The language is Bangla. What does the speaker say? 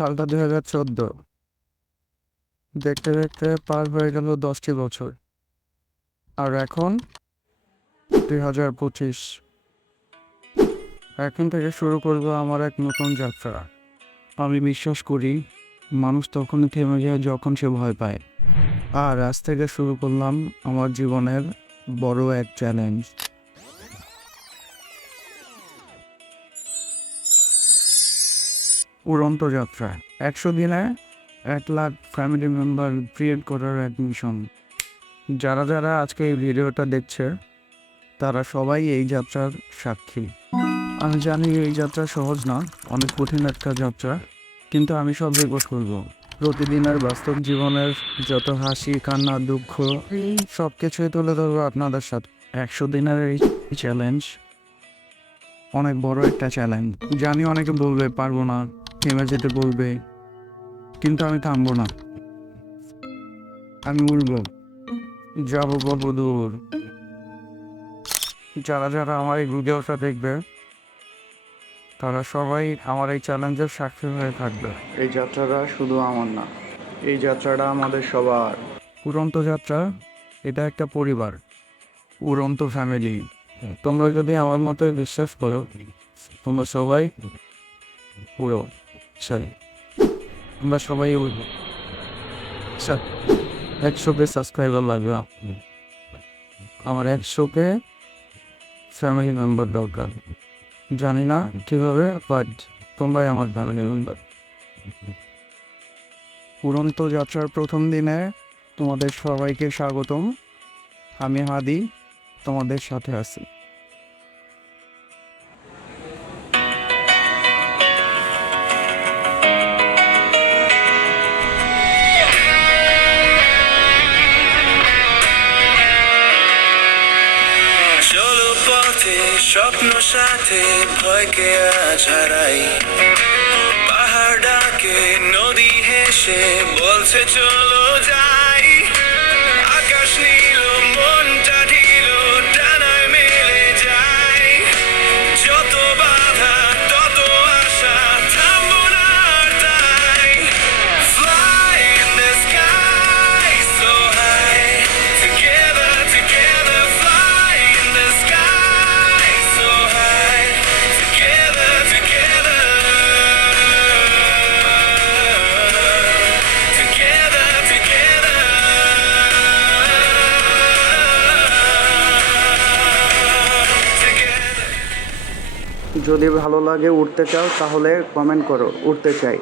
সালটা দুই হাজার চোদ্দ। দেখতে দেখতে পার হয়ে গেল দশটি বছর। আর এখন? দুই হাজার পঁচিশ। এখন থেকে শুরু করব আমার এক নতুন যাত্রা। আমি বিশ্বাস করি, মানুষ তখনই থেমে যায় যখন সে ভয় পায়। আর আজ থেকে শুরু করলাম আমার জীবনের বড় এক চ্যালেঞ্জ উড়ন্ত যাত্রা। একশো দিনে এক লাখ ফ্যামিলি মেম্বার ক্রিয়েট করার এক মিশন যারা যারা আজকে এই ভিডিওটা দেখছে, তারা সবাই এই যাত্রার সাক্ষী। আমি জানি এই যাত্রা সহজ না, অনেক কঠিন একটা যাত্রা, কিন্তু আমি সব রেকর্ড করব। প্রতিদিনের বাস্তব জীবনের যত হাসি, কান্না, দুঃখ সব কিছুই তুলে ধরবো আপনাদের সাথে। একশো দিনের এই চ্যালেঞ্জ অনেক বড় একটা চ্যালেঞ্জ জানি অনেকে বলবে, পারব না। থেমে যেতে বলবে কিন্তু আমি থামবো না। আমি উঠবো যাব বলব দূর? যারা যারা আমার এই ভিডিওটা দেখবে তারা সবাই আমার এই চ্যালেঞ্জের সাক্ষী হয়ে থাকবে। এই যাত্রাটা শুধু আমার না এই যাত্রাটা আমাদের সবার। উড়ন্ত যাত্রা এটা একটা পরিবার উড়ন্ত ফ্যামিলি তোমরা যদি আমার মতো বিশ্বাস করো তোমরা সবাই উড়ো। সরি তোমরা সবাই উড়বো আচ্ছা একশোকে সাবস্ক্রাইবার লাগবে আমার একশোকে ফ্যামিলি মেম্বার দরকার। জানি না কীভাবে বাট তোমরাই আমার ফ্যামিলি মেম্বার উড়ন্ত যাত্রার প্রথম দিনে তোমাদের সবাইকে স্বাগতম। আমি হাদি, তোমাদের সাথে আছি। স্বপ্ন সাথে ভয়কে আজ হারাই। পাহাড় ডাকে নদী হেসে বলছে চলো যাই। যদি ভালো লাগে উঠতে চাও তাহলে কমেন্ট করো উঠতে চাই।